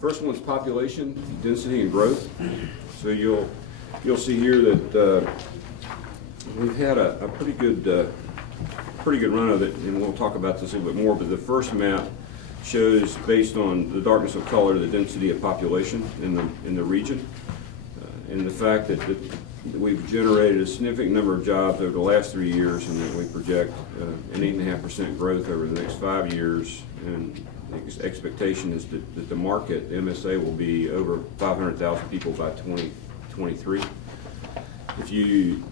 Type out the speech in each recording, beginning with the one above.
First one's population, density, and growth. So you'll see here that we've had a pretty good run of it, and we'll talk about this a little bit more. But the first map shows, based on the darkness of color, the density of population in the region, and the fact that we've generated a significant number of jobs over the last 3 years, and that we project an 8.5% growth over the next 5 years. And the expectation is that the market, the MSA, will be over 500,000 people by 2023. If you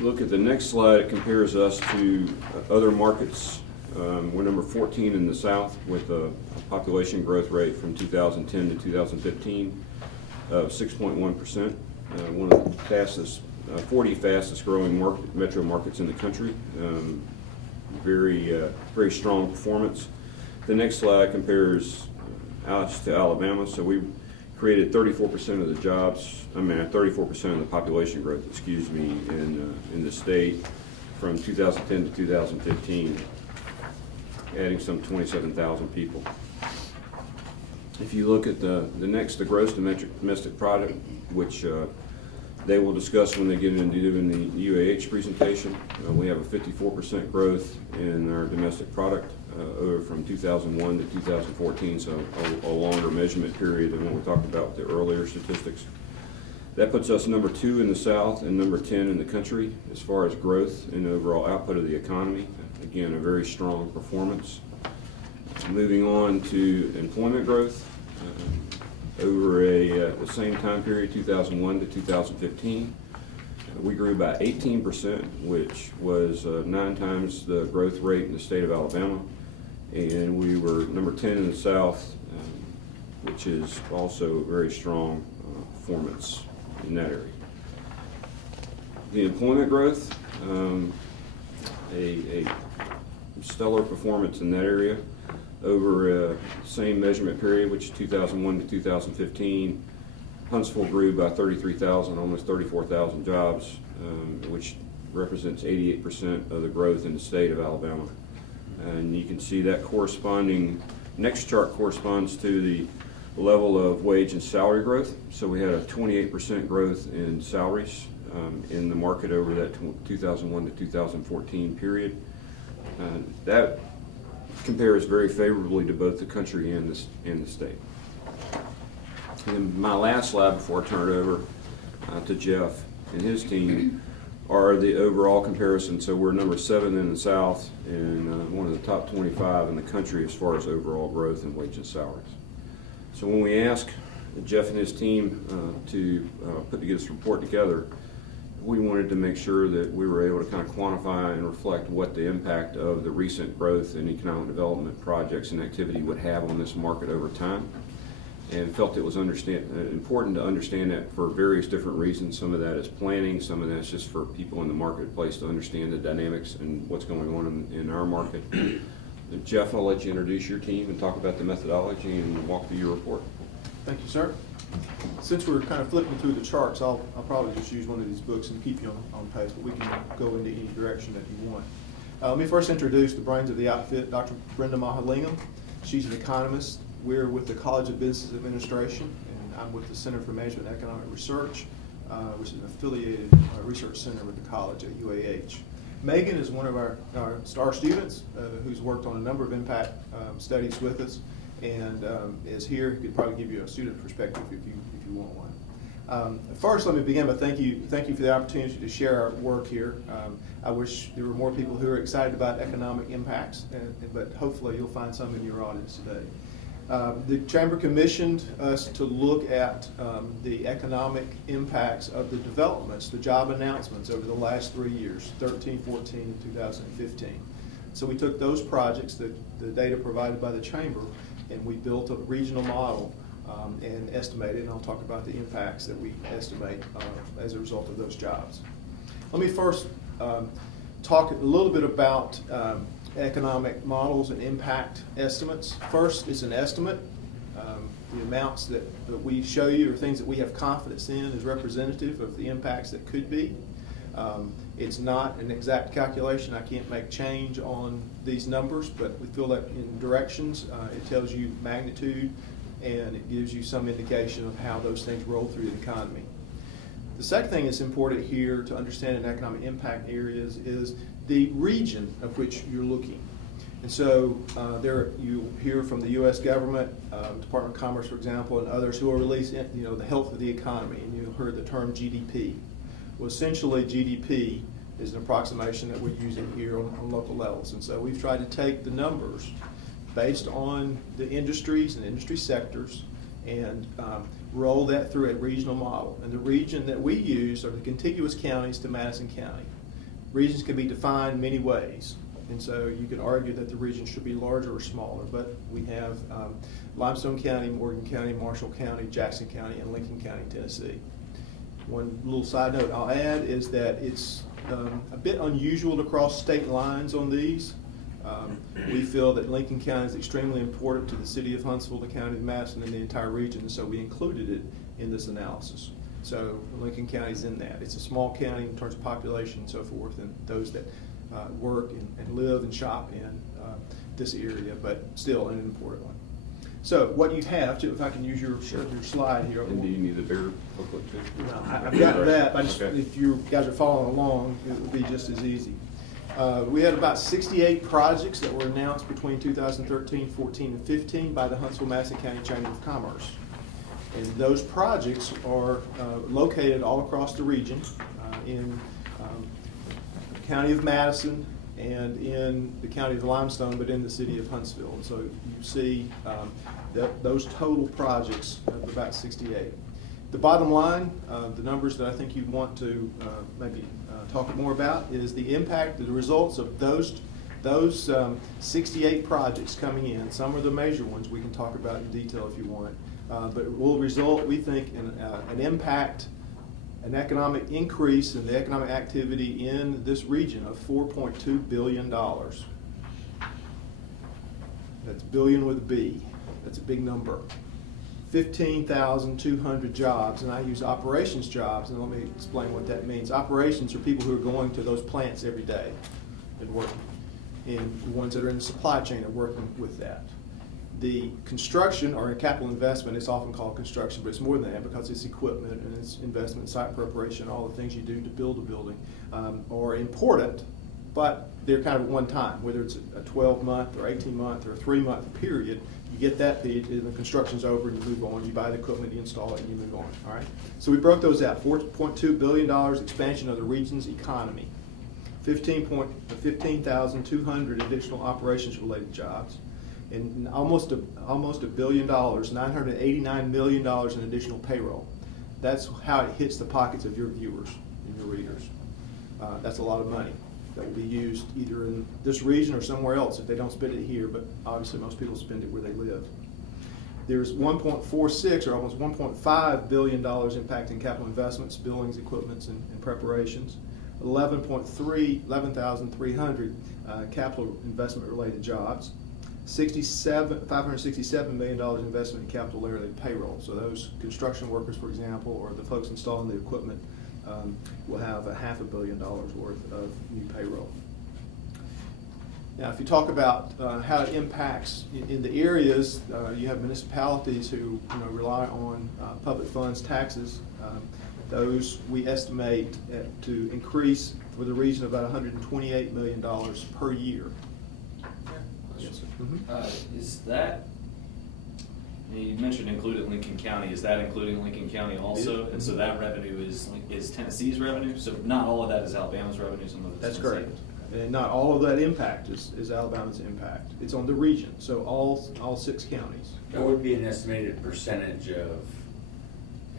look at the next slide, it compares us to other markets. We're number 14 in the South with a population growth rate from 2010 to 2015 of 6.1%. One of the fastest, 40 fastest growing metro markets in the country. Very strong performance. The next slide compares us to Alabama. So we created 34% of the jobs, 34% of the population growth, in the state from 2010 to 2015, adding some 27,000 people. If you look at the next, the gross domestic product, which they will discuss when they get into doing the UAH presentation, we have a 54% growth in our domestic product over from 2001 to 2014, so a longer measurement period than what we talked about with the earlier statistics. That puts us number 2 in the South and number 10 in the country as far as growth and overall output of the economy. Again, a very strong performance. Moving on to employment growth. Over the same time period, 2001 to 2015, we grew by 18%, which was 9 times the growth rate in the state of Alabama. And we were number 10 in the South, which is also a very strong performance in that area. The employment growth, a stellar performance in that area. Over the same measurement period, which is 2001 to 2015, Huntsville grew by 33,000, almost 34,000 jobs, which represents 88% of the growth in the state of Alabama. And you can see that next chart corresponds to the level of wage and salary growth. So we had a 28% growth in salaries in the market over that 2001 to 2014 period. That compares very favorably to both the country and the state. And my last slide before I turn it over to Jeff and his team are the overall comparison. So we're number 7 in the South and one of the top 25 in the country as far as overall growth in wage and salaries. So when we asked Jeff and his team to put this report together, we wanted to make sure that we were able to kind of quantify and reflect what the impact of the recent growth and economic development projects and activity would have on this market over time, and felt it was important to understand that for various different reasons. Some of that is planning, some of that's just for people in the marketplace to understand the dynamics and what's going on in our market. Jeff, I'll let you introduce your team and talk about the methodology and walk through your report. Thank you, sir. Since we're kind of flipping through the charts, I'll probably just use one of these books and keep you on pace, but we can go into any direction that you want. Let me first introduce the brains of the outfit, Dr. Brinda Mahalingam. She's an economist. We're with the College of Business Administration, and I'm with the Center for Management and Economic Research, which is an affiliated research center with the college at UAH. Megan is one of our star students who's worked on a number of impact studies with us, and is here. Could probably give you a student perspective if you want one. First, let me begin by thank you for the opportunity to share our work here. I wish there were more people who are excited about economic impacts, but hopefully you'll find some in your audience today. The Chamber commissioned us to look at the economic impacts of the developments, the job announcements over the last 3 years, 13, 14, and 2015. So we took those projects, the data provided by the Chamber, and we built a regional model and estimated, and I'll talk about the impacts that we estimate as a result of those jobs. Let me first talk a little bit about economic models and impact estimates. First, it's an estimate. The amounts that we show you are things that we have confidence in is representative of the impacts that could be. It's not an exact calculation. I can't make change on these numbers, but we feel that in directions, it tells you magnitude, and it gives you some indication of how those things roll through the economy. The second thing that's important here to understand in economic impact areas is the region of which you're looking. And so there you hear from the U.S. government, Department of Commerce, for example, and others who are releasing, the health of the economy, and you heard the term GDP. Well, essentially GDP is an approximation that we're using here on local levels. And so we've tried to take the numbers based on the industries and industry sectors and roll that through a regional model. And the region that we use are the contiguous counties to Madison County. Regions can be defined many ways. And so you could argue that the region should be larger or smaller, but we have Limestone County, Morgan County, Marshall County, Jackson County, and Lincoln County, Tennessee. One little side note I'll add is that it's a bit unusual to cross state lines on these. We feel that Lincoln County is extremely important to the city of Huntsville, the county of Madison, and the entire region, and so we included it in this analysis. So Lincoln County is in that. It's a small county in terms of population and so forth, and those that work and live and shop in this area, but still an important one. So what you have to, if I can use your slide here. And do you need the bigger booklet too? No, I've got that. I just, Okay. if you guys are following along, it would be just as easy. We had about 68 projects that were announced between 2013, 14, and 15 by the Huntsville-Madison County Chamber of Commerce. And those projects are located all across the region in the county of Madison and in the county of Limestone, but in the city of Huntsville. And so you see that those total projects of about 68. The bottom line, the numbers that I think you want to maybe talk more about is the impact, the results of those 68 projects coming in. Some are the major ones we can talk about in detail if you want, but it will result, we think, in an impact, an economic increase in the economic activity in this region of $4.2 billion. That's billion with a B. That's a big number. 15,200 jobs, and I use operations jobs, and let me explain what that means. Operations are people who are going to those plants every day and working, and the ones that are in the supply chain are working with that. The construction or capital investment is often called construction, but it's more than that because it's equipment and it's investment, site preparation, all the things you do to build a building are important, but they're kind of one time, whether it's a 12-month or 18-month or a 3-month period. You get that paid, and the construction's over, and you move on. You buy the equipment, you install it, and you move on. All right. So we broke those out. $4.2 billion expansion of the region's economy, 15,200 additional operations-related jobs, and almost $1 billion, $989 million in additional payroll. That's how it hits the pockets of your viewers and your readers. That's a lot of money that will be used either in this region or somewhere else if they don't spend it here, but obviously most people spend it where they live. There's 1.46 or almost $1.5 billion impacting capital investments, buildings, equipments, and preparations. 11,300 capital investment related jobs. $567 million investment in capital related payroll. So those construction workers, for example, or the folks installing the equipment will have $500 million worth of new payroll. Now, if you talk about how it impacts in the areas, you have municipalities who rely on public funds, taxes. Those we estimate to increase for the region about $128 million per year. Yes, sir. Mm-hmm. Is that, you mentioned included Lincoln County, is that including Lincoln County also? And so that revenue is Tennessee's revenue? So not all of that is Alabama's revenue, some of it's That's Tennessee. correct. And not all of that impact is Alabama's impact. It's on the region, so all 6 counties. What would be an estimated percentage of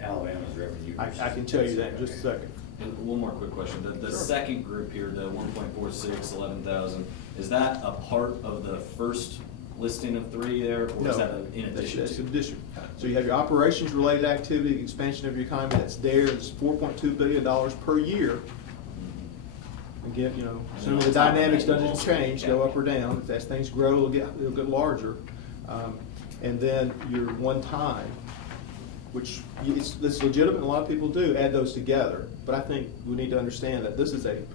Alabama's revenue? I can tell you that in just a second. And one more quick question. The Sure. second group here, the 1.46, 11,000, is that a part of the first listing of 3 there, or No, is that in addition that's to? in addition. So you have your operations-related activity, expansion of your economy, that's there. It's $4.2 billion per year. Again, assuming the dynamics doesn't change, go up or down. As things grow, it'll get larger. And then your one time, which it's legitimate, a lot of people do add those together. But I think we need to understand that this is an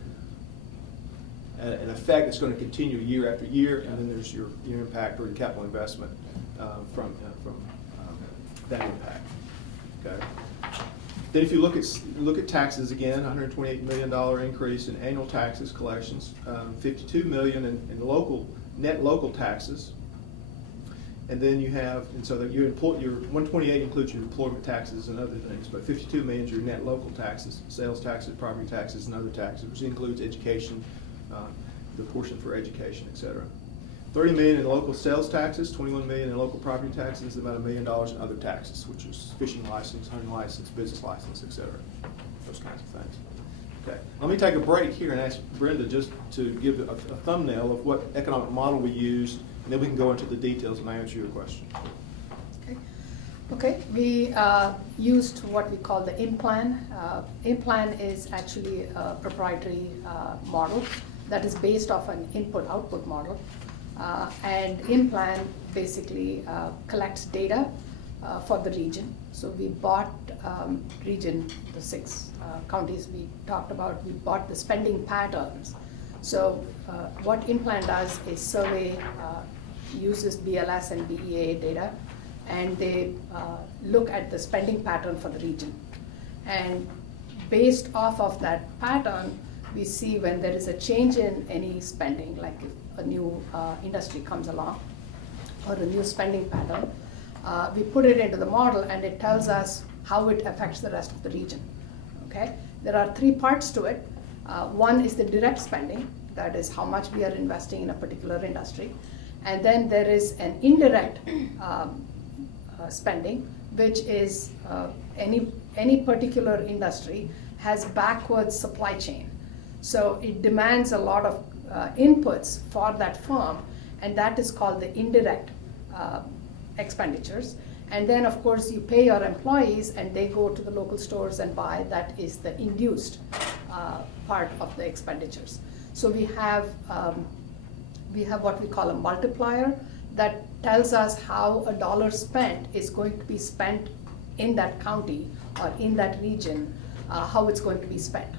effect that's going to continue year after year, and then there's your impact or your capital investment from that impact. Okay. Then if you look at taxes again, $128 million increase in annual taxes collections, $52 million in net local taxes. And then you have, and so that your 128 includes your employment taxes and other things, but 52 million is your net local taxes, sales taxes, property taxes, and other taxes, which includes education, the portion for education, et cetera. 30 million in local sales taxes, 21 million in local property taxes, about $1 million in other taxes, which is fishing license, hunting license, business license, et cetera, those kinds of things. Okay, let me take a break here and ask Brinda just to give a thumbnail of what economic model we used, and then we can go into the details and I answer your question. Okay, we used what we call the Inplan. Inplan is actually a proprietary model that is based off an input-output model. And Inplan basically collects data for the region. So we bought region, the 6 counties we talked about, we bought the spending patterns. So what Inplan does is survey, uses BLS and BEA data, and they look at the spending pattern for the region. And based off of that pattern, we see when there is a change in any spending, like if a new industry comes along or a new spending pattern, we put it into the model and it tells us how it affects the rest of the region. Okay? There are 3 parts to it. One is the direct spending, that is how much we are investing in a particular industry. And then there is an indirect spending, which is any particular industry has backwards supply chain. So it demands a lot of inputs for that firm, and that is called the indirect expenditures. And then, of course, you pay your employees and they go to the local stores and buy. That is the induced part of the expenditures. So we have what we call a multiplier that tells us how a dollar spent is going to be spent in that county or in that region, how it's going to be spent.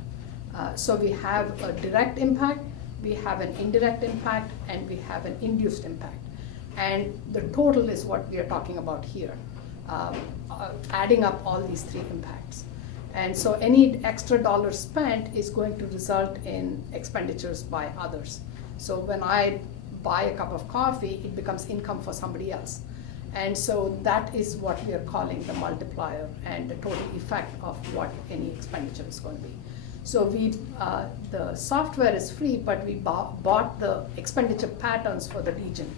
So we have a direct impact, we have an indirect impact, and we have an induced impact. And the total is what we are talking about here, adding up all these 3 impacts. And so any extra dollar spent is going to result in expenditures by others. So when I buy a cup of coffee, it becomes income for somebody else. And so that is what we are calling the multiplier and the total effect of what any expenditure is going to be. So the software is free, but we bought the expenditure patterns for the region.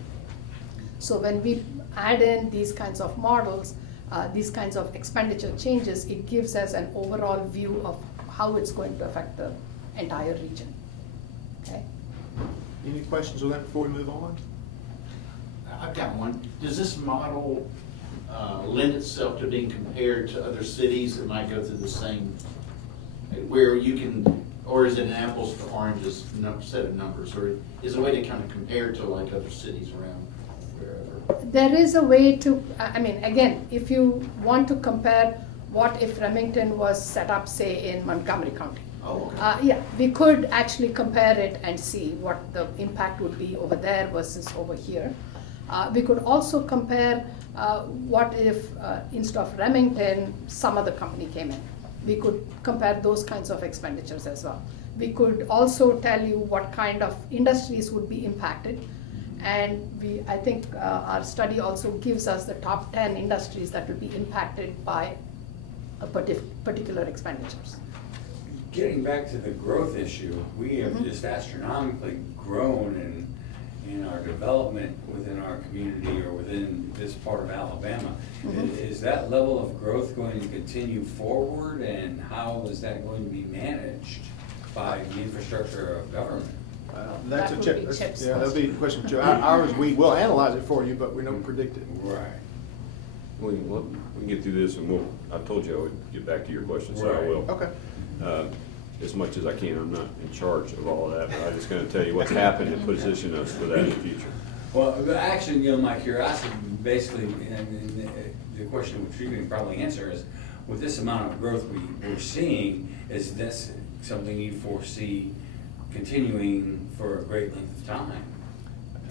So when we add in these kinds of models, these kinds of expenditure changes, it gives us an overall view of how it's going to affect the entire region. Okay? Any questions on that before we move on? I've got one. Does this model lend itself to being compared to other cities that might go through the same, where you can, or is it an apples to oranges set of numbers, or is there a way to kind of compare to like other cities around wherever? There is a way to, I mean, again, if you want to compare what if Remington was set up, say, in Montgomery County. Oh, okay. Yeah, we could actually compare it and see what the impact would be over there versus over here. We could also compare what if instead of Remington, some other company came in. We could compare those kinds of expenditures as well. We could also tell you what kind of industries would be impacted. And I think our study also gives us the top 10 industries that will be impacted by a particular expenditures. Getting back to the growth issue, we have just astronomically grown in our development within our community or within this part of Alabama. Is that level of growth going to continue forward, and how is that going to be managed by the infrastructure of government? That's That a would check. be Chip's Yeah, that'll be a question for Joe. Ours, we will analyze it for you, but we don't predict it. Right. We can get through this and I told you I would get back to your question, so I will. Okay. As much as I can. I'm not in charge of all of that, but I'm just gonna tell you what's happened and position us for that in the future. Well, actually, my curiosity, basically, and the question which you can probably answer is, with this amount of growth we're seeing, is this something you foresee continuing for a great length of time?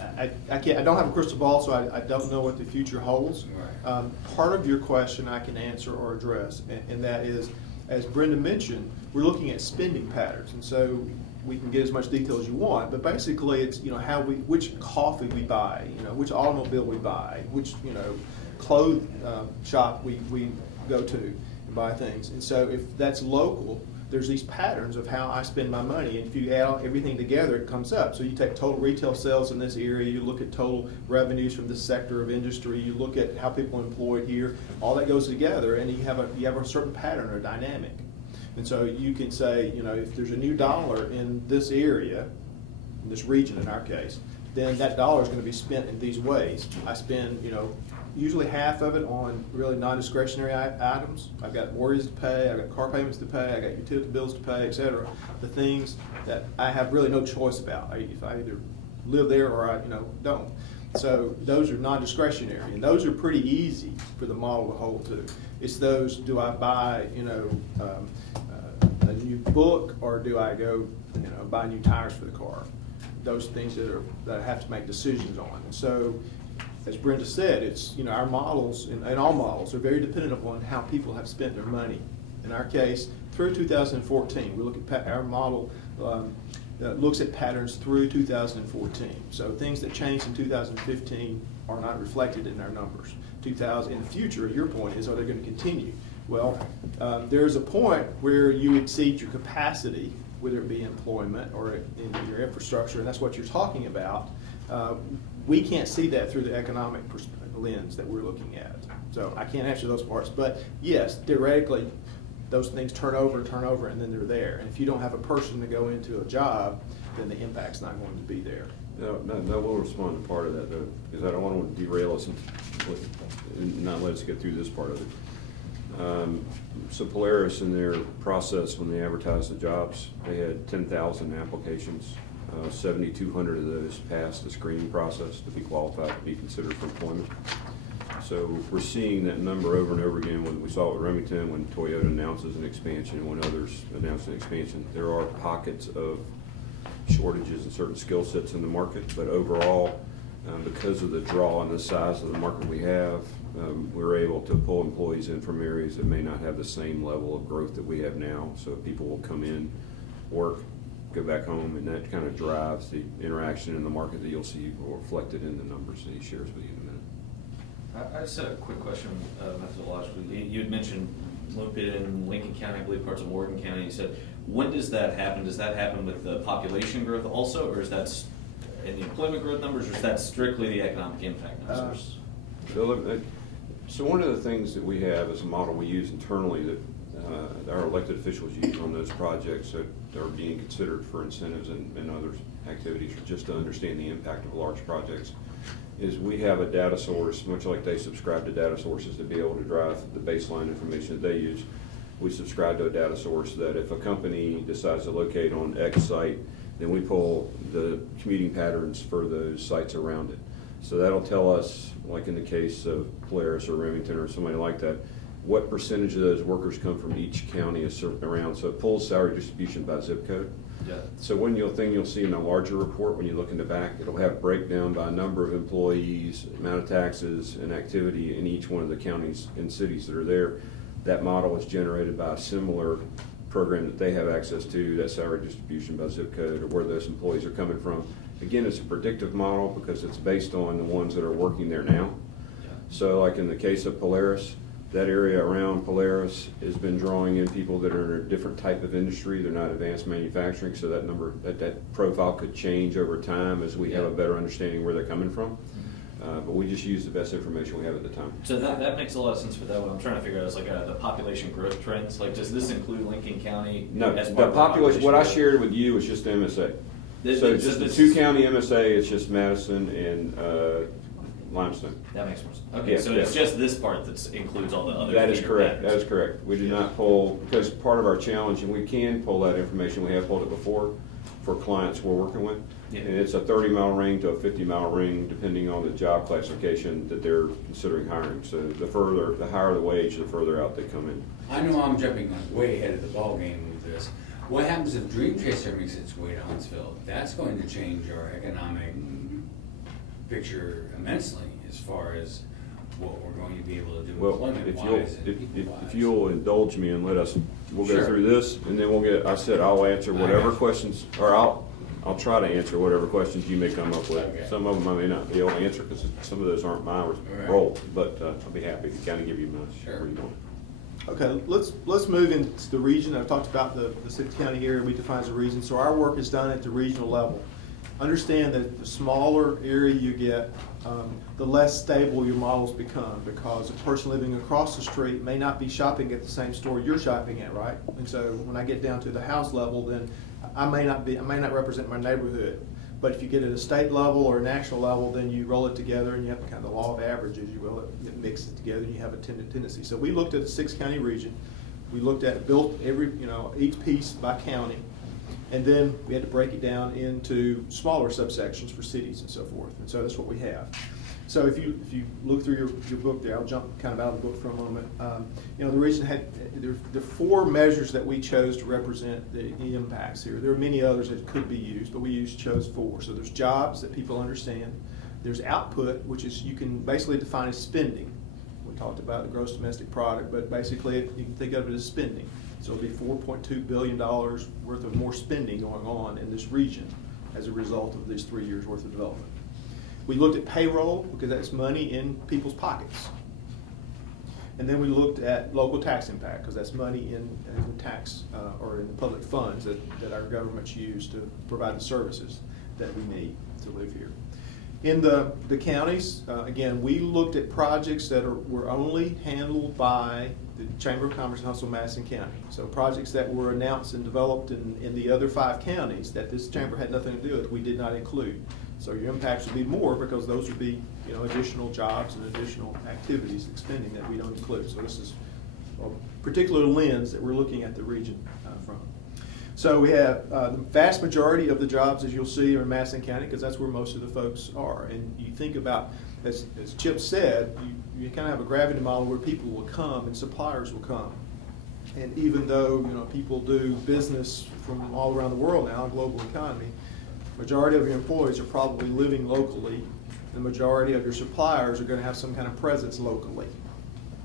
I can't, I don't have a crystal ball, so I don't know what the future holds. Right. Part of your question I can answer or address, and that is, as Brinda mentioned, we're looking at spending patterns, and so we can get as much detail as you want, but basically it's, which coffee we buy, which automobile we buy, which, clothes shop we go to and buy things. And so if that's local, there's these patterns of how I spend my money, and if you add everything together, it comes up. So you take total retail sales in this area, you look at total revenues from this sector of industry, you look at how people are employed here, all that goes together, and you have a certain pattern or dynamic. And so you can say, if there's a new dollar in this area, in this region in our case, then that dollar is going to be spent in these ways. I spend, usually half of it on really non-discretionary items. I've got mortgages to pay, I've got car payments to pay, I've got utility bills to pay, etc. The things that I have really no choice about. If I either live there or I, don't. So those are non-discretionary, and those are pretty easy for the model to hold to. It's those, do I buy, a new book, or do I go, buy new tires for the car? Those things that I have to make decisions on. And so, as Brinda said, it's, our models, and all models, are very dependent upon how people have spent their money. In our case, through 2014, we look at our model looks at patterns through 2014. So things that changed in 2015 are not reflected in our numbers. In the future, your point is, are they going to continue? Well, there's a point where you exceed your capacity, whether it be employment or in your infrastructure, and that's what you're talking about. We can't see that through the economic lens that we're looking at. So I can't answer those parts. But yes, theoretically, those things turn over, and then they're there. And if you don't have a person to go into a job, then the impact's not going to be there. No, we'll respond to part of that, though, because I don't want to derail us and not let us get through this part of it. So Polaris, in their process, when they advertised the jobs, they had 10,000 applications. 7,200 of those passed the screening process to be qualified to be considered for employment. So we're seeing that number over and over again. When we saw it with Remington, when Toyota announces an expansion, when others announce an expansion, there are pockets of shortages in certain skill sets in the market, but overall, because of the draw and the size of the market we have, we're able to pull employees in from areas that may not have the same level of growth that we have now. So people will come in, work, go back home, and that kind of drives the interaction in the market that you'll see reflected in the numbers that he shares with you in a minute. I just had a quick question, methodologically. You had mentioned in Lincoln County, I believe parts of Morgan County. You said, when does that happen? Does that happen with the population growth also, or is that in the employment growth numbers, or is that strictly the economic impact numbers? So one of the things that we have as a model we use internally that our elected officials use on those projects that are being considered for incentives and other activities, or just to understand the impact of large projects, is we have a data source, much like they subscribe to data sources to be able to drive the baseline information that they use. We subscribe to a data source that if a company decides to locate on X site, then we pull the commuting patterns for those sites around it. So that'll tell us, like in the case of Polaris or Remington or somebody like that, what percentage of those workers come from each county around. So it pulls salary distribution by zip code. Yeah. So you'll see in a larger report, when you look in the back, it'll have breakdown by number of employees, amount of taxes, and activity in each one of the counties and cities that are there. That model is generated by a similar program that they have access to, that salary distribution by zip code, or where those employees are coming from. Again, it's a predictive model because it's based on the ones that are working there now. Yeah. So like in the case of Polaris, that area around Polaris has been drawing in people that are in a different type of industry. They're not advanced manufacturing, so that number, that profile could change over time as we have a better understanding where they're coming from. But we just use the best information we have at the time. So that makes a lot of sense for that. What I'm trying to figure out is like the population growth trends. Like, does this include Lincoln County? No, as the part of population, what I growth? shared with you was just the MSA. So just the two-county MSA, it's just Madison and Limestone. That makes more sense. Okay, Yeah, so yeah. it's just this part that includes all the other. That is feeder correct, patterns. that is correct. We do not pull, because part of our challenge, and we can pull that information, we have pulled it before for clients we're working with. Yeah. And it's a 30-mile ring to a 50-mile ring, depending on the job classification that they're considering hiring. So the higher the wage, the further out they come in. I know I'm jumping way ahead of the ballgame with this. What happens if Dream Chaser makes its way to Huntsville? That's going to change our economic picture immensely as far as what we're going to be able to do Well, employment-wise and if people-wise. you'll indulge me and let us, we'll go Sure. through this, and then I said I'll answer I whatever got you. questions, or I'll try to answer whatever questions you may come up with. Okay. Some of them I may not be able to answer, because some of those aren't my Right. role, but I'll be happy to kind of give you my Sure. report. Okay, let's move into the region. I've talked about the 6-county area we define as a region. So our work is done at the regional level. Understand that the smaller area you get, the less stable your models become, because a person living across the street may not be shopping at the same store you're shopping at, right? And so when I get down to the house level, then I may not represent my neighborhood. But if you get at a state level or a national level, then you roll it together and you have kind of the law of averages, you will. It mixes it together and you have a tendency. So we looked at a 6-county region. We looked at, built each piece by county. And then we had to break it down into smaller subsections for cities and so forth. And so that's what we have. So if you look through your book there, I'll jump kind of out of the book for a moment. The region had, the 4 measures that we chose to represent the impacts here. There are many others that could be used, but we chose 4. So there's jobs that people understand. There's output, which is, you can basically define as spending. We talked about the gross domestic product, but basically you can think of it as spending. So it'll be $4.2 billion worth of more spending going on in this region as a result of these 3 years worth of development. We looked at payroll, because that's money in people's pockets. And then we looked at local tax impact, because that's money in the tax or in the public funds that our governments use to provide the services that we need to live here. In the counties, again, we looked at projects that were only handled by the Chamber of Commerce in Huntsville, Madison County. So projects that were announced and developed in the other 5 counties that this chamber had nothing to do with, we did not include. So your impacts would be more, because those would be, additional jobs and additional activities and spending that we don't include. So this is a particular lens that we're looking at the region from. So we have the vast majority of the jobs, as you'll see, are in Madison County, because that's where most of the folks are. And you think about, as Chip said, you kind of have a gravity model where people will come and suppliers will come. And even though people do business from all around the world now, a global economy, majority of your employees are probably living locally. The majority of your suppliers are going to have some kind of presence locally.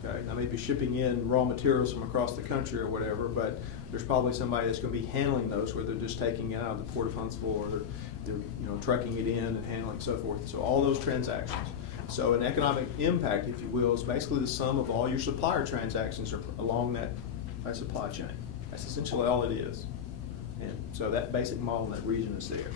Okay, I may be shipping in raw materials from across the country or whatever, but there's probably somebody that's going to be handling those, where they're just taking it out of the Port of Huntsville, or they're trucking it in and handling and so forth. So all those transactions. So an economic impact, if you will, is basically the sum of all your supplier transactions along that supply chain. That's essentially all it is. And so that basic model in that region is there.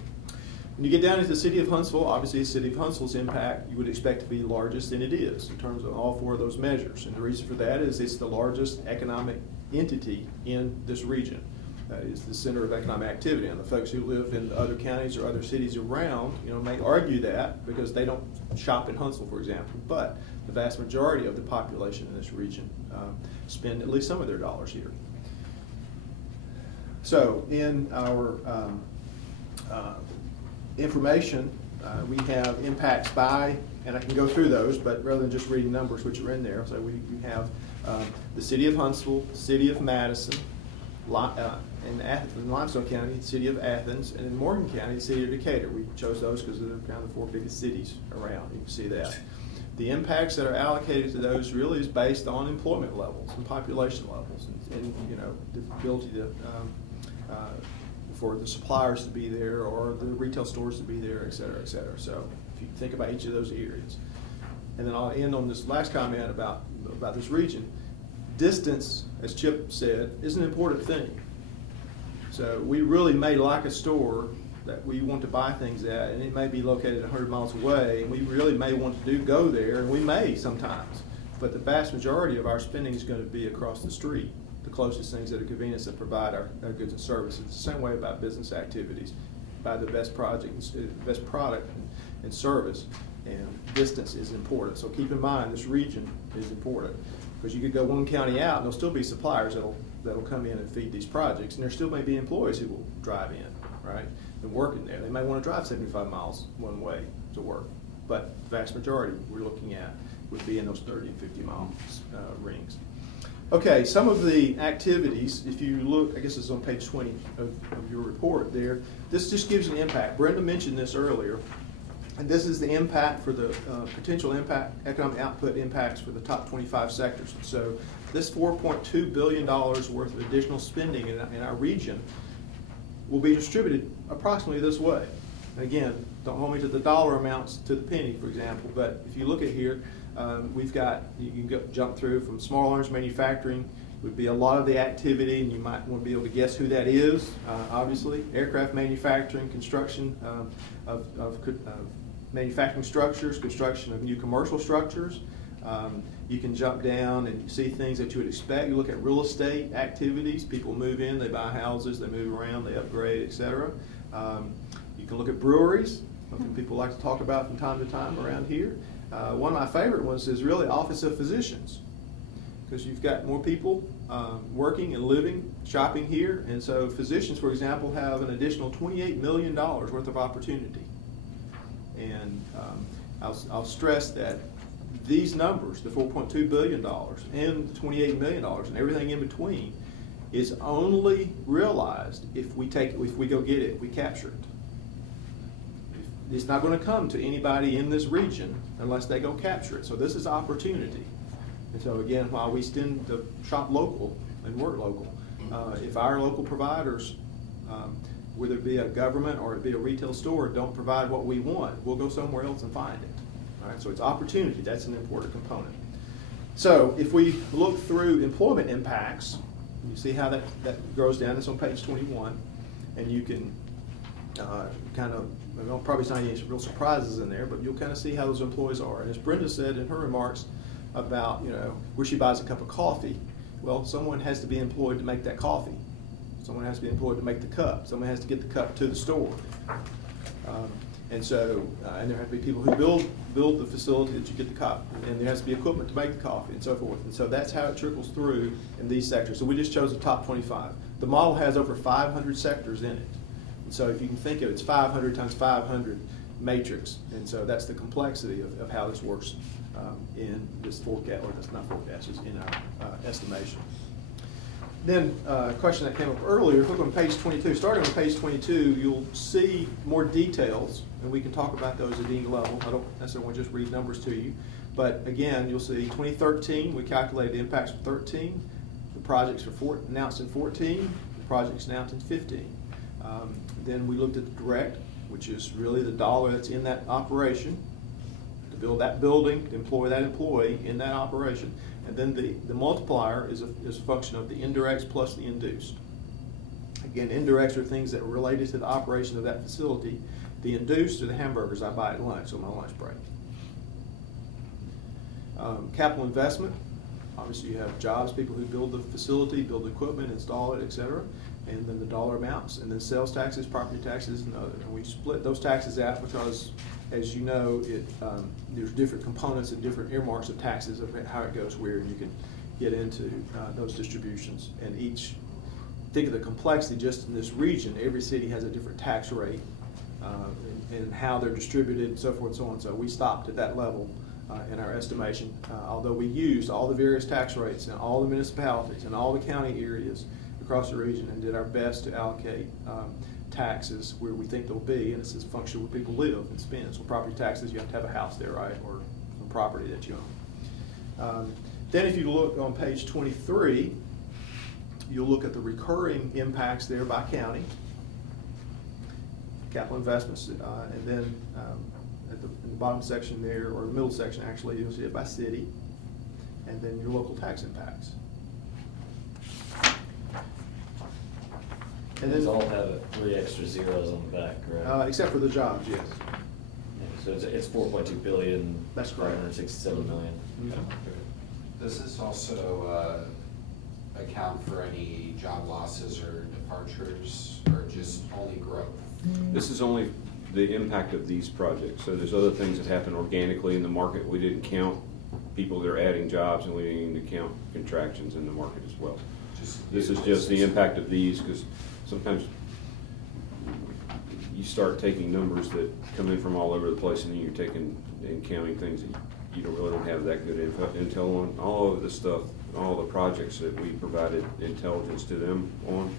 When you get down into the city of Huntsville, obviously the city of Huntsville's impact you would expect to be the largest, and it is, in terms of all 4 of those measures. And the reason for that is it's the largest economic entity in this region. It's the center of economic activity. And the folks who live in other counties or other cities around, may argue that, because they don't shop in Huntsville, for example. But the vast majority of the population in this region spend at least some of their dollars here. So in our information, we have impacts by, and I can go through those, but rather than just reading numbers which are in there, so we have the city of Huntsville, city of Madison, in Limestone County, the city of Athens, and in Morgan County, the city of Decatur. We chose those because they're kind of the 4 biggest cities around. You can see that. The impacts that are allocated to those really is based on employment levels and population levels, and the ability to for the suppliers to be there, or the retail stores to be there, et cetera, et cetera. So if you think about each of those areas. And then I'll end on this last comment about this region. Distance, as Chip said, is an important thing. So we really may like a store that we want to buy things at, and it may be located 100 miles away, and we really may want to go there, and we may sometimes. But the vast majority of our spending is going to be across the street, the closest things that are convenience that provide our goods and services. It's the same way about business activities. Buy the best product and service, and distance is important. So keep in mind, this region is important, because you could go 1 county out and there'll still be suppliers that'll come in and feed these projects, and there still may be employees who will drive in, right, and work in there. They may want to drive 75 miles one way to work, but the vast majority we're looking at would be in those 30 and 50 mile rings. Okay, some of the activities, if you look, I guess it's on page 20 of your report there, this just gives an impact. Brinda mentioned this earlier. And this is the impact for the potential impact, economic output impacts for the top 25 sectors. And so this $4.2 billion worth of additional spending in our region will be distributed approximately this way. Again, don't hold me to the dollar amounts to the penny, for example, but if you look at here, we've got, you can jump through from small arms manufacturing, would be a lot of the activity, and you might want to be able to guess who that is, obviously. Aircraft manufacturing, construction of manufacturing structures, construction of new commercial structures. You can jump down and see things that you would expect. You look at real estate activities. People move in, they buy houses, they move around, they upgrade, etc. You can look at breweries, something people like to talk about from time to time around here. One of my favorite ones is really office of physicians, because you've got more people working and living, shopping here, and so physicians, for example, have an additional $28 million worth of opportunity. And I'll stress that these numbers, the $4.2 billion and the $28 million and everything in between, is only realized if we go get it, if we capture it. It's not going to come to anybody in this region unless they go capture it. So this is opportunity. And so again, while we tend to shop local and work local, if our local providers, whether it be a government or it be a retail store, don't provide what we want, we'll go somewhere else and find it. All right, so it's opportunity. That's an important component. So if we look through employment impacts, you see how that goes down. It's on page 21, and you can kind of, well, probably not any real surprises in there, but you'll kind of see how those employees are. And as Brinda said in her remarks about, where she buys a cup of coffee, well, someone has to be employed to make that coffee. Someone has to be employed to make the cup. Someone has to get the cup to the store. And so, and there have to be people who build the facility that you get the cup, and there has to be equipment to make the coffee and so forth. And so that's how it trickles through in these sectors. So we just chose the top 25. The model has over 500 sectors in it. And so if you can think of it, it's 500 times 500 matrix. And so that's the complexity of how this works in this forecast, or that's not forecast, it's in our estimation. Then a question that came up earlier, if you look on page 22, starting on page 22, you'll see more details, and we can talk about those at any level. I don't necessarily want to just read numbers to you. But again, you'll see 2013, we calculated the impacts for 13, the projects were announced in 14, the projects announced in 15. Then we looked at the direct, which is really the dollar that's in that operation, to build that building, to employ that employee in that operation. And then the multiplier is a function of the indirects plus the induced. Again, indirects are things that are related to the operation of that facility. The induced are the hamburgers I buy at lunch on my lunch break. Capital investment, obviously you have jobs, people who build the facility, build equipment, install it, etc. And then the dollar amounts, and then sales taxes, property taxes, and other. And we split those taxes out because, as you know, there's different components and different earmarks of taxes of how it goes where, and you can get into those distributions. And think of the complexity just in this region. Every city has a different tax rate and how they're distributed and so forth and so on. So we stopped at that level in our estimation, although we used all the various tax rates and all the municipalities and all the county areas across the region and did our best to allocate taxes where we think they'll be, and it's a function where people live and spend. So property taxes, you have to have a house there, right, or some property that you own. Then if you look on page 23, you'll look at the recurring impacts there by county, capital investments, and then in the bottom section there, or the middle section actually, you'll see it by city, and then your local tax impacts. And these all have 3 extra zeros on the back, correct? Except for the jobs, yes. Yeah, so it's 4.2 billion. That's correct. 567 million. Mm-hmm. Does this also account for any job losses or departures, or just only growth? This is only the impact of these projects. So there's other things that happen organically in the market. We didn't count people that are adding jobs, and we didn't even count contractions in the market as well. This is just the impact of these, because sometimes you start taking numbers that come in from all over the place, and then you're taking and counting things that you really don't have that good intel on. All of this stuff, all the projects that we provided intelligence to them on,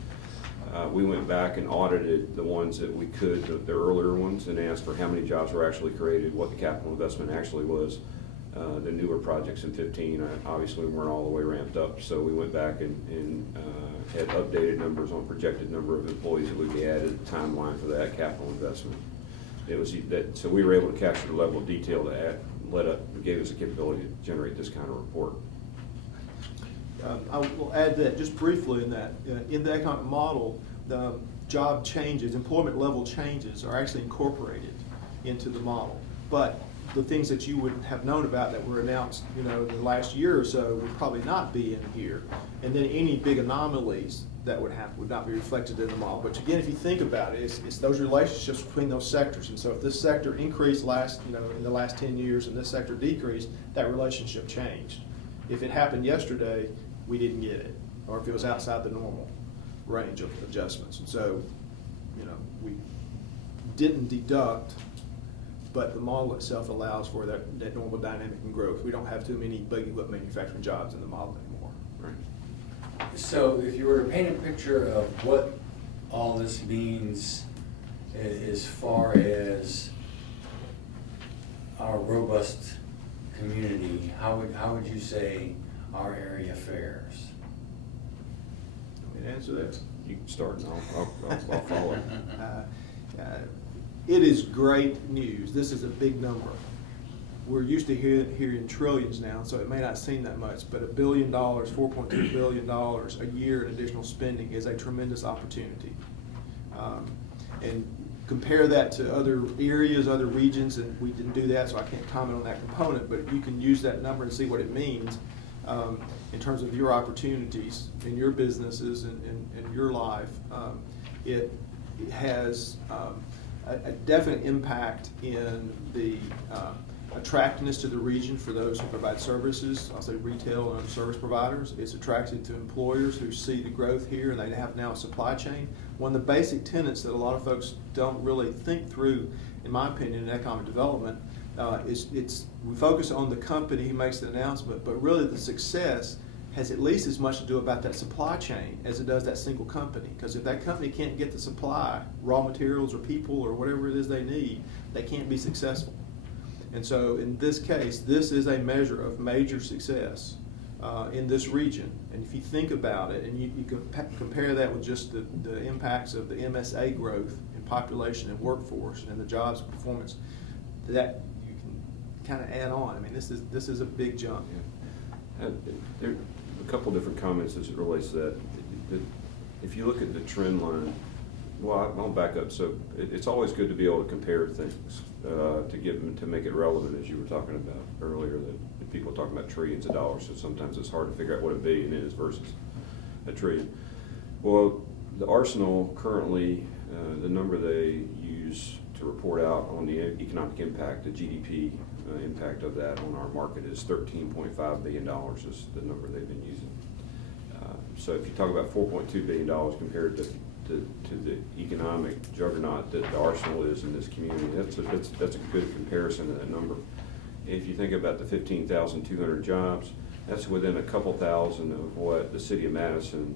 We went back and audited the ones that we could, the earlier ones, and asked for how many jobs were actually created, what the capital investment actually was. The newer projects in 15 obviously weren't all the way ramped up, so we went back and had updated numbers on projected number of employees that would be added, timeline for that capital investment. It was that, so we were able to capture the level of detail that gave us the capability to generate this kind of report. I will add that just briefly in that, in the economic model, the job changes, employment level changes are actually incorporated into the model. But the things that you would have known about that were announced, in the last year or so would probably not be in here. And then any big anomalies that would happen would not be reflected in the model. But again, if you think about it, it's those relationships between those sectors. And so if this sector increased in the last 10 years and this sector decreased, that relationship changed. If it happened yesterday, we didn't get it, or if it was outside the normal range of adjustments. And so, we didn't deduct, but the model itself allows for that normal dynamic and growth. We don't have too many big equipment manufacturing jobs in the model anymore. Right. So if you were to paint a picture of what all this means as far as our robust community, how would you say our area fares? Want me to answer that? You can start and I'll follow. It is great news. This is a big number. We're used to hearing trillions now, so it may not seem that much, but $1 billion, $4.2 billion a year in additional spending is a tremendous opportunity. And compare that to other areas, other regions, and we didn't do that, so I can't comment on that component, but you can use that number and see what it means in terms of your opportunities in your businesses and your life. It has a definite impact in the attractiveness to the region for those who provide services, I'll say retail and other service providers. It's attractive to employers who see the growth here and they have now a supply chain. One of the basic tenets that a lot of folks don't really think through, in my opinion, in economic development is we focus on the company who makes the announcement, but really the success has at least as much to do about that supply chain as it does that single company. Because if that company can't get the supply, raw materials or people or whatever it is they need, they can't be successful. And so in this case, this is a measure of major success in this region. And if you think about it and you compare that with just the impacts of the MSA growth in population and workforce and the jobs performance, that you can kind of add on. I mean, this is a big jump. Yeah. There are a couple different comments as it relates to that. If you look at the trend line, well, I'll back up. So it's always good to be able to compare things to make it relevant, as you were talking about earlier, that people are talking about trillions of dollars, so sometimes it's hard to figure out what $1 billion is versus $1 trillion. Well, the Arsenal currently, the number they use to report out on the economic impact, the GDP impact of that on our market is $13.5 billion is the number they've been using. So if you talk about $4.2 billion compared to the economic juggernaut that the Arsenal is in this community, that's a good comparison to that number. If you think about the 15,200 jobs, that's within a couple thousand of what the city of Madison,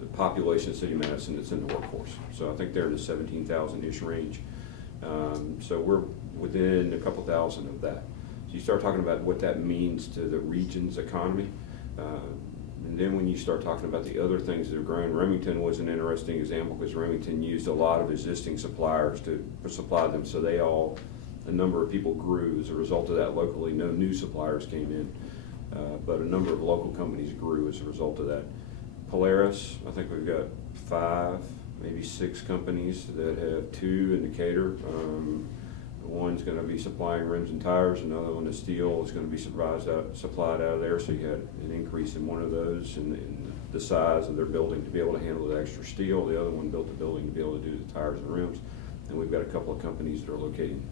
the population of the city of Madison that's in the workforce. So I think they're in the 17,000-ish range. So we're within a couple thousand of that. So you start talking about what that means to the region's economy. And then when you start talking about the other things that are growing, Remington was an interesting example because Remington used a lot of existing suppliers to supply them. So the number of people grew as a result of that locally. No new suppliers came in, but a number of local companies grew as a result of that. Polaris, I think we've got 5, maybe 6 companies that have 2 in Decatur. One's going to be supplying rims and tires, another one is steel is going to be supplied out of there. So you had an increase in one of those in the size of their building to be able to handle the extra steel. The other one built the building to be able to do the tires and rims. And we've got a couple of companies that are located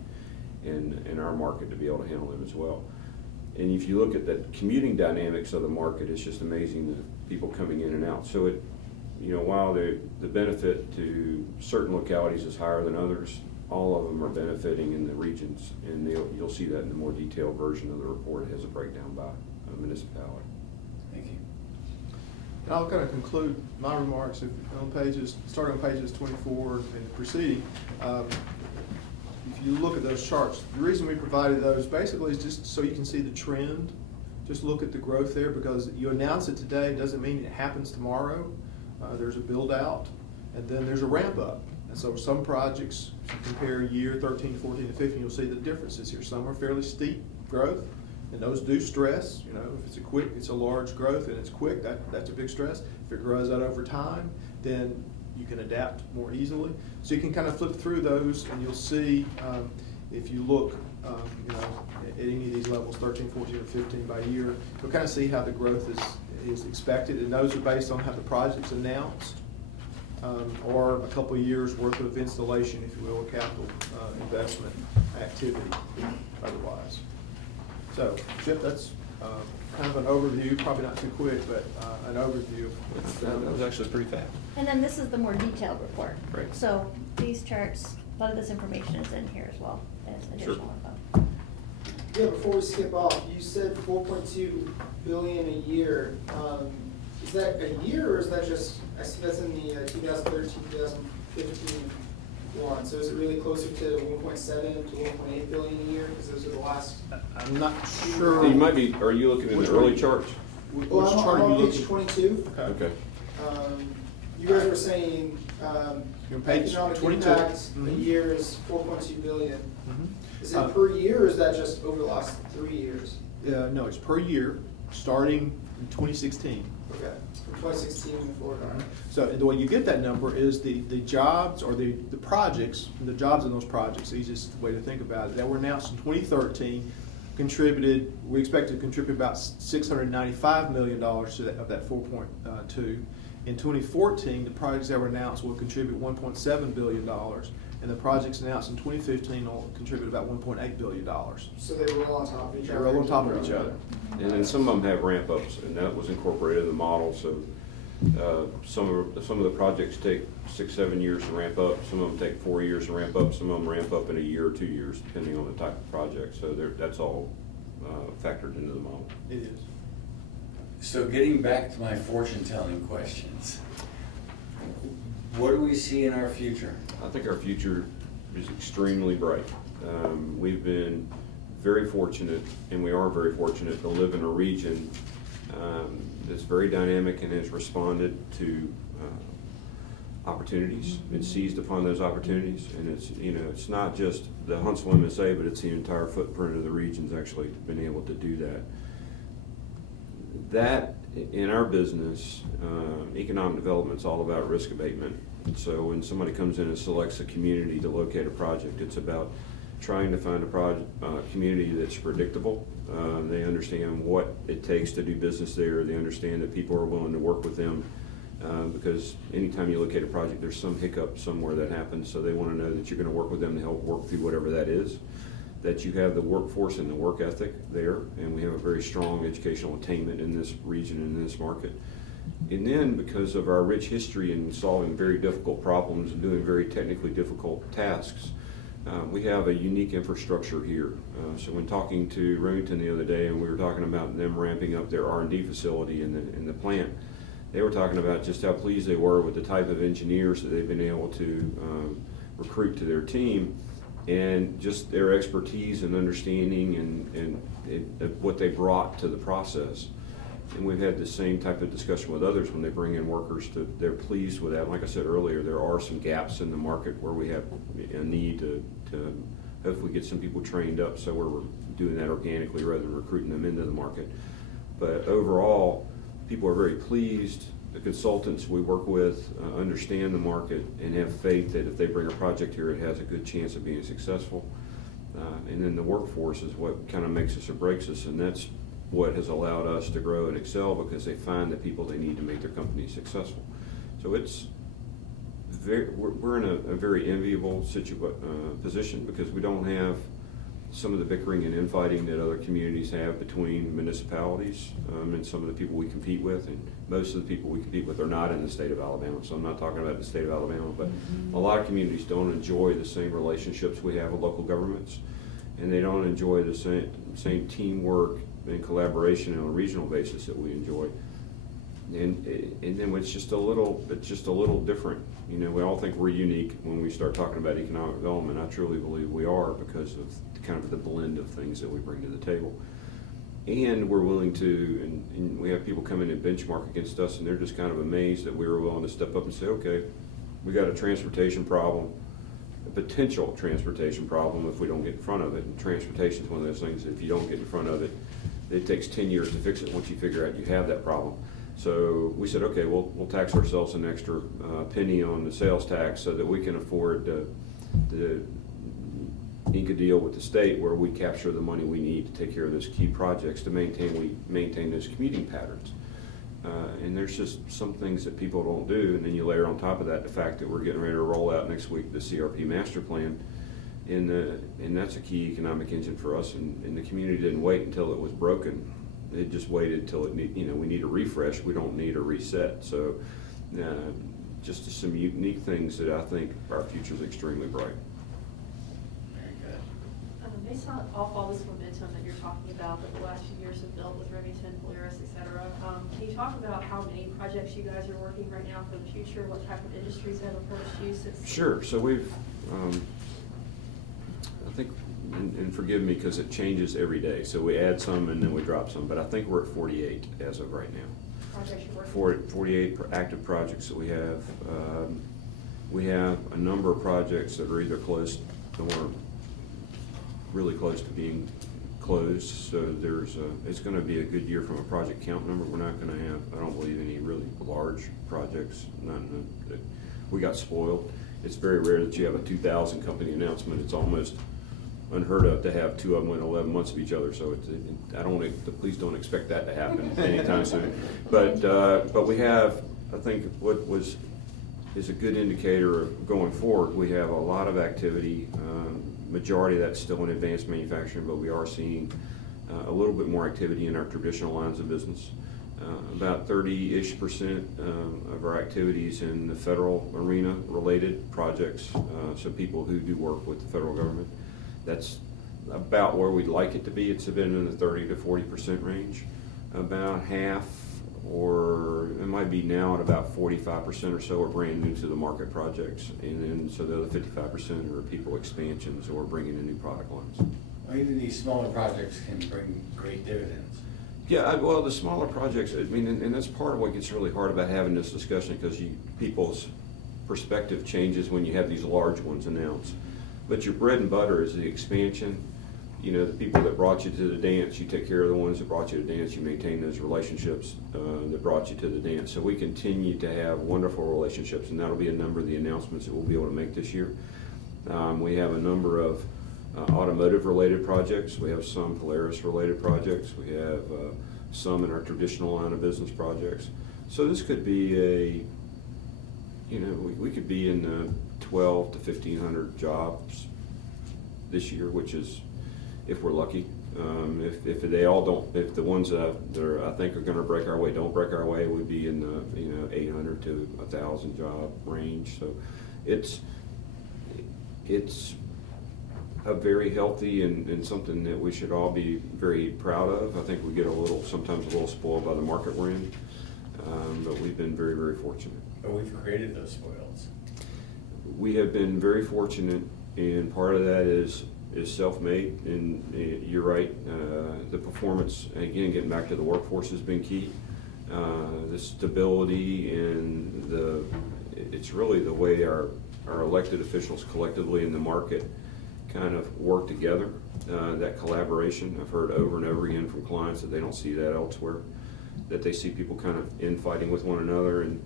in our market to be able to handle them as well. And if you look at the commuting dynamics of the market, it's just amazing the people coming in and out. So while the benefit to certain localities is higher than others, all of them are benefiting in the regions, and you'll see that in the more detailed version of the report. It has a breakdown by municipality. Thank you. And I'll kind of conclude my remarks starting on pages 24 and proceeding. If you look at those charts, the reason we provided those basically is just so you can see the trend. Just look at the growth there, because you announce it today doesn't mean it happens tomorrow. There's a build out, and then there's a ramp up. And so some projects, if you compare year 13, 14, and 15, you'll see the differences here. Some are fairly steep growth, and those do stress. You know, if it's a large growth and it's quick, that's a big stress. If it grows out over time, then you can adapt more easily. So you can kind of flip through those, and you'll see, if you look, at any of these levels, 13, 14, or 15 by year, you'll kind of see how the growth is expected, and those are based on how the project's announced, or a couple of years worth of installation, if you will, capital investment activity otherwise. So, Chip, that's kind of an overview, probably not too quick, but an overview. That was actually pretty fast. And then this is the more detailed report. Right. So these charts, a lot of this information is in here as well as Sure. additional info. Yeah, before we skip off, you said 4.2 billion a year. Is that a year, or is that just, I see that's in the 2013, 2015 one, so is it really closer to 1.7 to 1.8 billion a year, because those are the last? I'm not sure. You might be, are you looking at Which the one? early charts? Which Well, chart I'm are you on page looking? 22. Okay. You guys were saying, You're on page economic 22. impact a Mhm. year is 4.2 billion. Mhm. Is it per year, or is that just over the last 3 years? No, it's per year, starting in 2016. Okay, from 2016 and forward. So the way you get that number is the jobs or the projects, the jobs in those projects, the easiest way to think about it, that were announced in 2013, we expect to contribute about $695 million to of that 4.2. In 2014, the projects that were announced will contribute $1.7 billion, and the projects announced in 2015 will contribute about $1.8 billion. So they roll on top of each They other? roll on top of each other. And then some of them have ramp ups, and that was incorporated in the model, so some of the projects take 6, 7 years to ramp up, some of them take 4 years to ramp up, some of them ramp up in a year or 2 years, depending on the type of project, so that's all factored into the model. It is. So getting back to my fortune-telling questions, what do we see in our future? I think our future is extremely bright. We've been very fortunate, and we are very fortunate to live in a region that's very dynamic and has responded to opportunities and seized upon those opportunities. And it's not just the Huntsville MSA, but it's the entire footprint of the region's actually been able to do that. That, in our business, economic development is all about risk abatement. And so when somebody comes in and selects a community to locate a project, it's about trying to find a community that's predictable. They understand what it takes to do business there. They understand that people are willing to work with them, because anytime you locate a project, there's some hiccup somewhere that happens, so they want to know that you're going to work with them to help work through whatever that is, that you have the workforce and the work ethic there, and we have a very strong educational attainment in this region and in this market. And then, because of our rich history in solving very difficult problems and doing very technically difficult tasks, we have a unique infrastructure here. So when talking to Remington the other day, and we were talking about them ramping up their R&D facility in the plant, they were talking about just how pleased they were with the type of engineers that they've been able to recruit to their team, and just their expertise and understanding and what they brought to the process. And we've had the same type of discussion with others when they bring in workers. They're pleased with that. Like I said earlier, there are some gaps in the market where we have a need to hopefully get some people trained up, so we're doing that organically rather than recruiting them into the market. But overall, people are very pleased. The consultants we work with understand the market and have faith that if they bring a project here, it has a good chance of being successful. And then the workforce is what kind of makes us or breaks us, and that's what has allowed us to grow and excel, because they find the people they need to make their company successful. So we're in a very enviable position, because we don't have some of the bickering and infighting that other communities have between municipalities and some of the people we compete with. And most of the people we compete with are not in the state of Alabama, so I'm not talking about the state of Alabama, but a lot of communities don't enjoy the same relationships we have with local governments, and they don't enjoy the same teamwork and collaboration on a regional basis that we enjoy. And then it's just a little different. You know, we all think we're unique when we start talking about economic development. I truly believe we are because of kind of the blend of things that we bring to the table. And we're willing to, and we have people come in and benchmark against us, and they're just kind of amazed that we were willing to step up and say, okay, we got a transportation problem, a potential transportation problem if we don't get in front of it. And transportation is one of those things, if you don't get in front of it, it takes 10 years to fix it once you figure out you have that problem. So we said, okay, we'll tax ourselves an extra penny on the sales tax so that we can afford to ink a deal with the state where we capture the money we need to take care of those key projects to maintain those commuting patterns. And there's just some things that people don't do, and then you layer on top of that the fact that we're getting ready to roll out next week the CRP master plan, and that's a key economic engine for us. And the community didn't wait until it was broken. It just waited till we need a refresh. We don't need a reset. So just some unique things that I think our future is extremely bright. Very good. Based on all this momentum that you're talking about that the last few years have built with Remington, Polaris, et cetera, can you talk about how many projects you guys are working right now for the future? What type of industries have approached you since? Sure. So we've, I think, and forgive me because it changes every day. So we add some and then we drop some, but I think we're at 48 as of right now. Projects you're working on? 48 active projects that we have. We have a number of projects that are either close or really close to being closed. So it's going to be a good year from a project count number. We're not going to have, I don't believe, any really large projects. None that we got spoiled. It's very rare that you have a 2,000 company announcement. It's almost unheard of to have two of them within 11 months of each other. So please don't expect that to happen anytime soon. But we have, I think, what is a good indicator of going forward. We have a lot of activity. Majority of that's still in advanced manufacturing, but we are seeing a little bit more activity in our traditional lines of business. About 30-ish% of our activities in the federal arena related projects, so people who do work with the federal government. That's about where we'd like it to be. It's been in the 30 to 40% range. About half, or it might be now at about 45% or so, are brand new to the market projects. And then so the other 55% are people expansions or bringing in new product lines. Well, even these smaller projects can bring great dividends. Yeah, well, the smaller projects, I mean, and that's part of what gets really hard about having this discussion, because people's perspective changes when you have these large ones announced. But your bread and butter is the expansion. You know, the people that brought you to the dance, you take care of the ones that brought you to the dance, you maintain those relationships that brought you to the dance. So we continue to have wonderful relationships, and that'll be a number of the announcements that we'll be able to make this year. We have a number of automotive-related projects. We have some Polaris-related projects. We have some in our traditional line of business projects. So this could be we could be in the 12 to 1,500 jobs this year, which is, if we're lucky. If they all don't, if the ones that I think are going to break our way don't break our way, we'd be in the 800 to 1,000 job range. So it's a very healthy and something that we should all be very proud of. I think we get sometimes a little spoiled by the market we're in, but we've been very, very fortunate. But we've created those spoils. We have been very fortunate, and part of that is self-made, and you're right, the performance, again, getting back to the workforce has been key. The stability and it's really the way our elected officials collectively in the market kind of work together, that collaboration. I've heard over and over again from clients that they don't see that elsewhere, that they see people kind of infighting with one another, and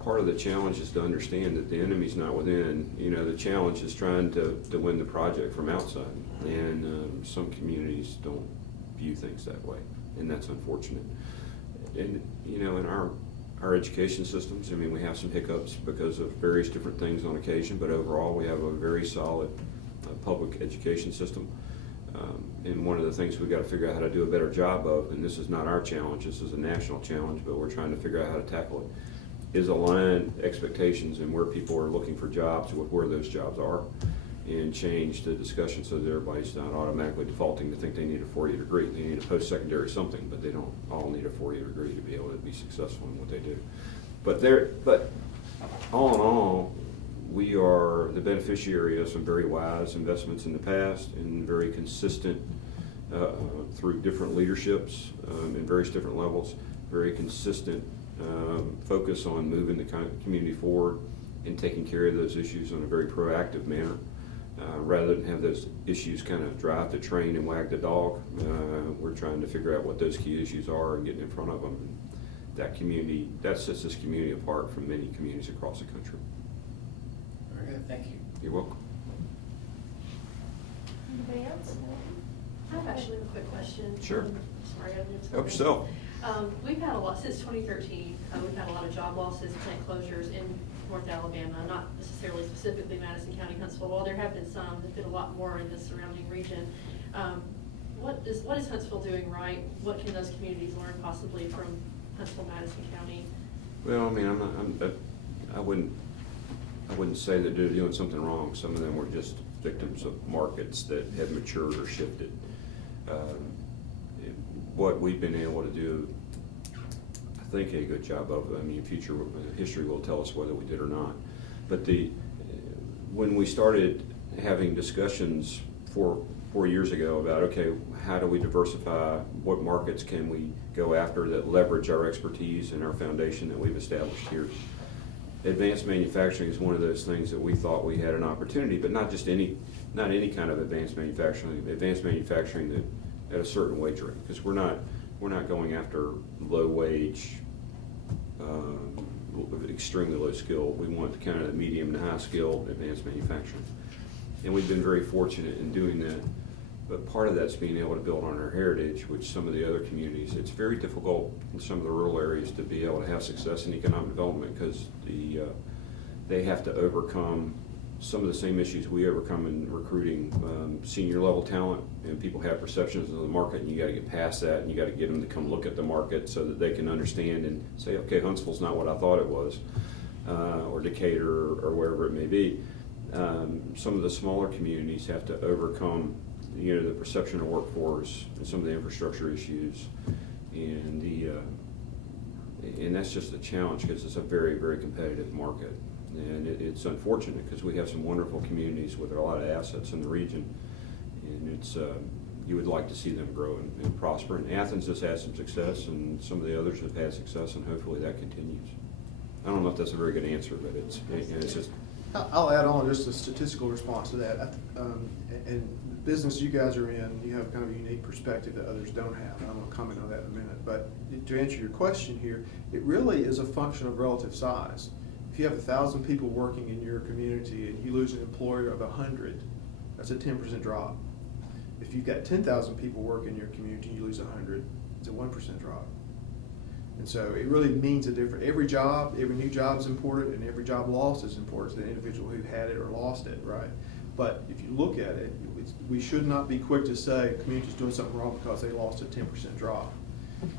part of the challenge is to understand that the enemy's not within. The challenge is trying to win the project from outside, and some communities don't view things that way, and that's unfortunate. And in our education systems, I mean, we have some hiccups because of various different things on occasion, but overall we have a very solid public education system. And one of the things we've got to figure out how to do a better job of, and this is not our challenge, this is a national challenge, but we're trying to figure out how to tackle it, is align expectations and where people are looking for jobs with where those jobs are. and change the discussion so that everybody's not automatically defaulting to think they need a 4-year degree. They need a post-secondary something, but they don't all need a 4-year degree to be able to be successful in what they do. But all in all, we are the beneficiary of some very wise investments in the past and very consistent through different leaderships in various different levels, very consistent focus on moving the community forward and taking care of those issues in a very proactive manner. Rather than have those issues kind of drive the train and wag the dog, we're trying to figure out what those key issues are and getting in front of them. And that sets this community apart from many communities across the country. Very good, thank you. You're welcome. Anybody else? I have actually a quick question. Sure. Sorry, I didn't. Help yourself. We've had a lot, since 2013, we've had a lot of job losses, plant closures in North Alabama, not necessarily specifically Madison County, Huntsville. While there have been some, there's been a lot more in the surrounding region. What is Huntsville doing right? What can those communities learn possibly from Huntsville, Madison County? Well, I mean, I wouldn't say that they're doing something wrong. Some of them were just victims of markets that have matured or shifted. What we've been able to do, I think, a good job of. I mean, history will tell us whether we did or not. But when we started having discussions 4 years ago about, okay, how do we diversify? What markets can we go after that leverage our expertise and our foundation that we've established here? Advanced manufacturing is one of those things that we thought we had an opportunity, but not any kind of advanced manufacturing that at a certain wage rate, because we're not going after low wage, extremely low skill. We want kind of the medium to high skill advanced manufacturing, and we've been very fortunate in doing that. But part of that's being able to build on our heritage, which some of the other communities, it's very difficult in some of the rural areas to be able to have success in economic development because they have to overcome some of the same issues we overcome in recruiting senior level talent, and people have perceptions of the market, and you got to get past that, and you got to get them to come look at the market so that they can understand and say, okay, Huntsville's not what I thought it was, or Decatur, or wherever it may be. Some of the smaller communities have to overcome the perception of workforce and some of the infrastructure issues, and that's just a challenge because it's a very, very competitive market. And it's unfortunate because we have some wonderful communities with a lot of assets in the region, and it's you would like to see them grow and prosper. And Athens has had some success, and some of the others have had success, and hopefully that continues. I don't know if that's a very good answer, but it's just. I'll add on just a statistical response to that. And the business you guys are in, you have kind of a unique perspective that others don't have, and I'm going to comment on that in a minute. But to answer your question here, it really is a function of relative size. If you have 1,000 people working in your community and you lose an employer of 100, that's a 10% drop. If you've got 10,000 people working in your community and you lose 100, it's a 1% drop. And so it really means a different, every new job is important, and every job lost is important to the individual who had it or lost it, right? But if you look at it, we should not be quick to say the community's doing something wrong because they lost a 10% drop.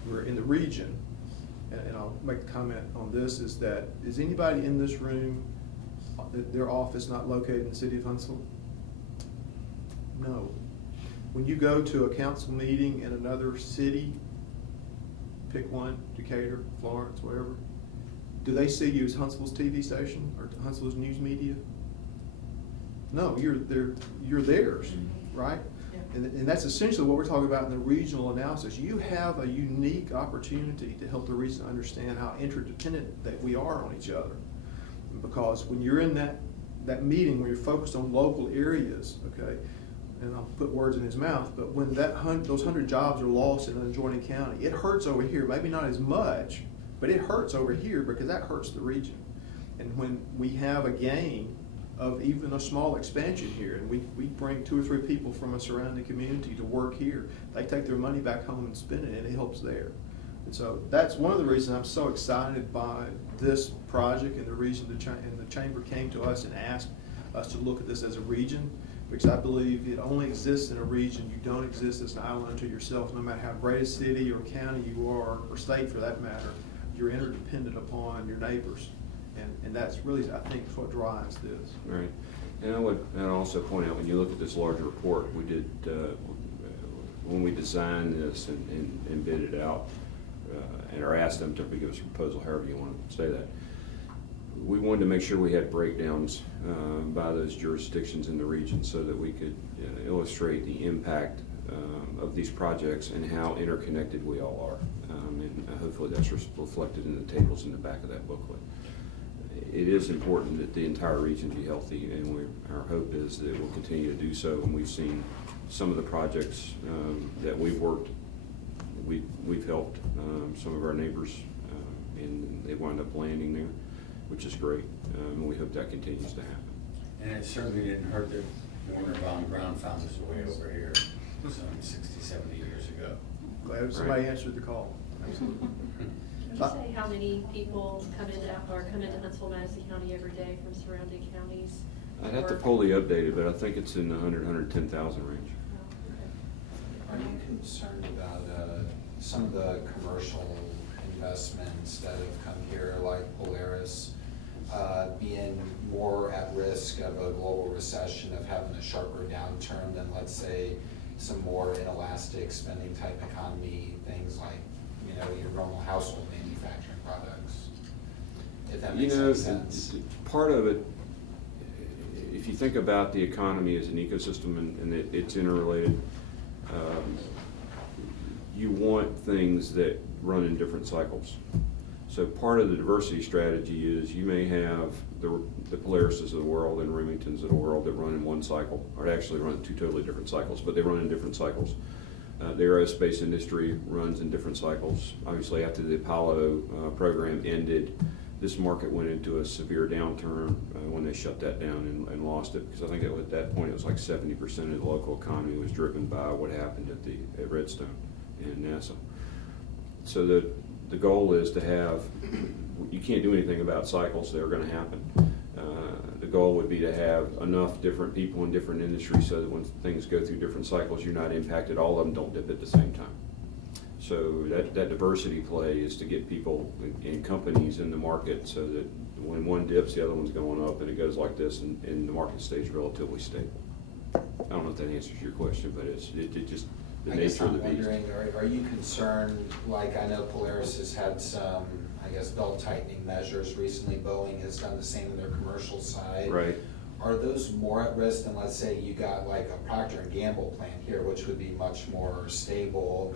We're in the region, and I'll make a comment on this, is anybody in this room, their office not located in the city of Huntsville? No. When you go to a council meeting in another city, pick one, Decatur, Florence, wherever, do they see you as Huntsville's TV station or Huntsville's news media? No, you're theirs, right? And that's essentially what we're talking about in the regional analysis. You have a unique opportunity to help the region understand how interdependent that we are on each other. Because when you're in that meeting where you're focused on local areas, okay, and I'll put words in his mouth, but when those 100 jobs are lost in an adjoining county, it hurts over here. Maybe not as much, but it hurts over here because that hurts the region. And when we have a gain of even a small expansion here, and we bring 2 or 3 people from a surrounding community to work here, they take their money back home and spend it, and it helps there. And so that's one of the reasons I'm so excited by this project, and the reason the chamber came to us and asked us to look at this as a region, because I believe it only exists in a region. You don't exist as an island unto yourself, no matter how great a city or county you are, or state for that matter. You're interdependent upon your neighbors. And that's really, I think, what drives this. Right. And I'd also point out, when you look at this larger report, we did, when we designed this and bid it out, or asked them to give us a proposal, however you want to say that, we wanted to make sure we had breakdowns by those jurisdictions in the region so that we could illustrate the impact of these projects and how interconnected we all are. And hopefully that's reflected in the tables in the back of that booklet. It is important that the entire region be healthy, and our hope is that it will continue to do so. And we've seen some of the projects that we've worked, we've helped some of our neighbors, and they wind up landing there, which is great. And we hope that continues to happen. And it certainly didn't hurt that Warner Von Braun found his way over here some 60, 70 years ago. Glad somebody answered the call. Absolutely. Can you say how many people come into Huntsville, Madison County every day from surrounding counties? I'd have to pull the updated, but I think it's in the 110,000 range. Are you concerned about some of the commercial investments that have come here, like Polaris, being more at risk of a global recession, of having a sharper downturn than, let's say, some more inelastic spending type economy, things like, you know, your normal household manufacturing products? If that makes any sense. Part of it, if you think about the economy as an ecosystem and it's interrelated, you want things that run in different cycles. So part of the diversity strategy is you may have the Polarises of the world and Remingtons of the world that run in one cycle, or actually run in two totally different cycles, but they run in different cycles. The aerospace industry runs in different cycles. Obviously, after the Apollo program ended, this market went into a severe downturn when they shut that down and lost it, because I think at that point it was like 70% of the local economy was driven by what happened at Redstone and NASA. So the goal is to have, you can't do anything about cycles, they're going to happen. The goal would be to have enough different people in different industries so that when things go through different cycles, you're not impacted, all of them don't dip at the same time. So that diversity play is to get people and companies in the market so that when one dips, the other one's going up, and it goes like this, and the market stays relatively stable. I don't know if that answers your question, but it just the nature of the beast. I'm wondering, are you concerned, like I know Polaris has had some, I guess, belt tightening measures recently, Boeing has done the same on their commercial side. Right. Are those more at risk than, let's say, you got like a Procter & Gamble plant here, which would be much more stable?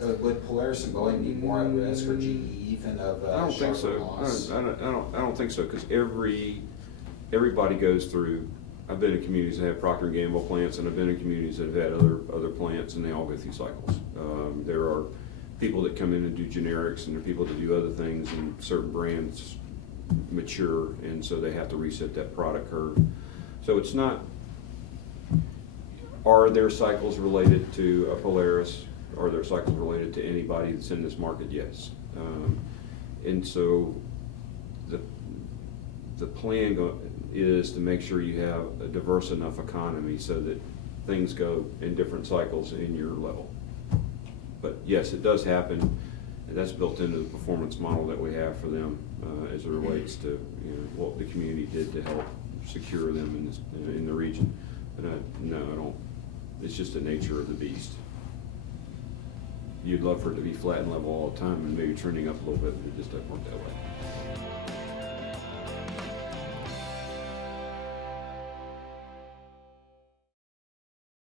Would Polaris and Boeing be more at risk, or GE even of I don't think so. loss? I don't think so, because everybody goes through. I've been in communities that have Procter & Gamble plants, and I've been in communities that have had other plants, and they all go through cycles. There are people that come in and do generics, and there are people that do other things, and certain brands mature, and so they have to reset that product curve. So it's not, are there cycles related to a Polaris? Are there cycles related to anybody that's in this market? Yes. And so the plan is to make sure you have a diverse enough economy so that things go in different cycles in your level. But yes, it does happen, and that's built into the performance model that we have for them as it relates to what the community did to help secure them in the region. But no, I don't. It's just the nature of the beast. You'd love for it to be flat and level all the time and maybe trending up a little bit, but it just doesn't work that way.